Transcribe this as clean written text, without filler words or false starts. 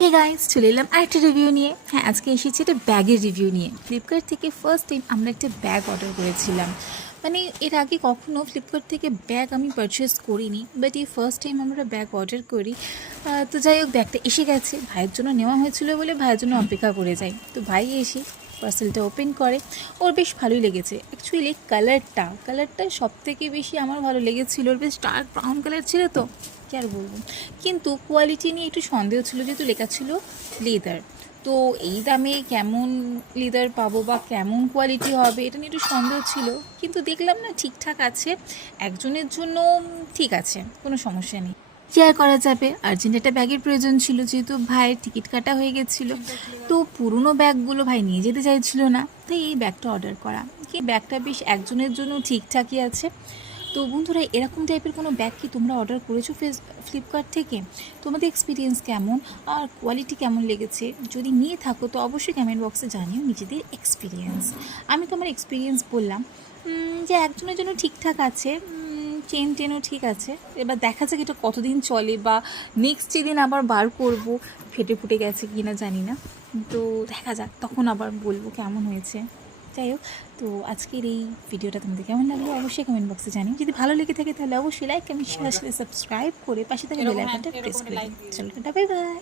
Hey guys, চলে এলাম আরেকটা রিভিউ নিয়ে। হ্যাঁ, আজকে এসেছি একটা ব্যাগের রিভিউ নিয়ে। ফ্লিপকার্ট থেকে ফার্স্ট টাইম আমরা একটা ব্যাগ অর্ডার করেছিলাম। মানে এর আগে কখনো ফ্লিপকার্ট থেকে ব্যাগ আমি পারচেস করিনি, বাট এই ফার্স্ট টাইম আমরা ব্যাগ অর্ডার করি। তো যাই হোক, ব্যাগটা এসে গেছে। ভাইয়ের জন্য নেওয়া হয়েছিল বলে ভাইয়ের জন্য অপেক্ষা করে যাই। তো ভাই এসে পার্সেলটা ওপেন করে, ওর বেশ ভালোই লেগেছে। অ্যাকচুয়ালি কালারটা সব থেকে বেশি আমার ভালো লেগেছিলো। ওর বেশ ডার্ক ব্রাউন কালার ছিল, তো কী আর বলবো। কিন্তু কোয়ালিটি নিয়ে একটু সন্দেহ ছিল, যেহেতু লেখা ছিল লেদার। তো এই দামে কেমন লেদার পাবো বা কেমন কোয়ালিটি হবে, এটা নিয়ে একটু সন্দেহ ছিল। কিন্তু দেখলাম না, ঠিকঠাক আছে। একজনের জন্য ঠিক আছে, কোনো সমস্যা নেই, শেয়ার করা যাবে। আর্জেন্ট একটা ব্যাগের প্রয়োজন ছিল, যেহেতু ভাইয়ের টিকিট কাটা হয়ে গেছিলো। তো পুরনো ব্যাগগুলো ভাই নিয়ে যেতে চাইছিল না, তাই এই ব্যাগটা অর্ডার করা। কি ব্যাগটা বেশ একজনের জন্য ঠিকঠাকই আছে। তো বন্ধুরা, এরকম টাইপের কোনো ব্যাগ কি তোমরা অর্ডার করেছো ফ্লিপকার্ট থেকে? তোমাদের এক্সপিরিয়েন্স কেমন আর কোয়ালিটি কেমন লেগেছে? যদি নিয়ে থাকো তো অবশ্যই কমেন্ট বক্সে জানিও নিজেদের এক্সপিরিয়েন্স। আমি তো আমার এক্সপিরিয়েন্স বললাম, যে একজনের জন্য ঠিকঠাক আছে, চেনও ঠিক আছে। এবার দেখা যাক এটা কতদিন চলে, বা নেক্সট যেদিন আবার বার করব ফেটে গেছে কি না জানি না। তো দেখা যাক, তখন আবার বলবো কেমন হয়েছে। যাই হোক, তো আজকের এই ভিডিওটা তোমাদের কেমন লাগলো অবশ্যই কমেন্ট বক্সে জানিও। যদি ভালো লেগে থাকে তাহলে অবশ্যই লাইক, কমেন্ট, শেয়ার, সাবস্ক্রাইব করে পাশে থাকা বেল আইকনটা প্রেস করে দিও। চলো, টাটা, বাই বাই।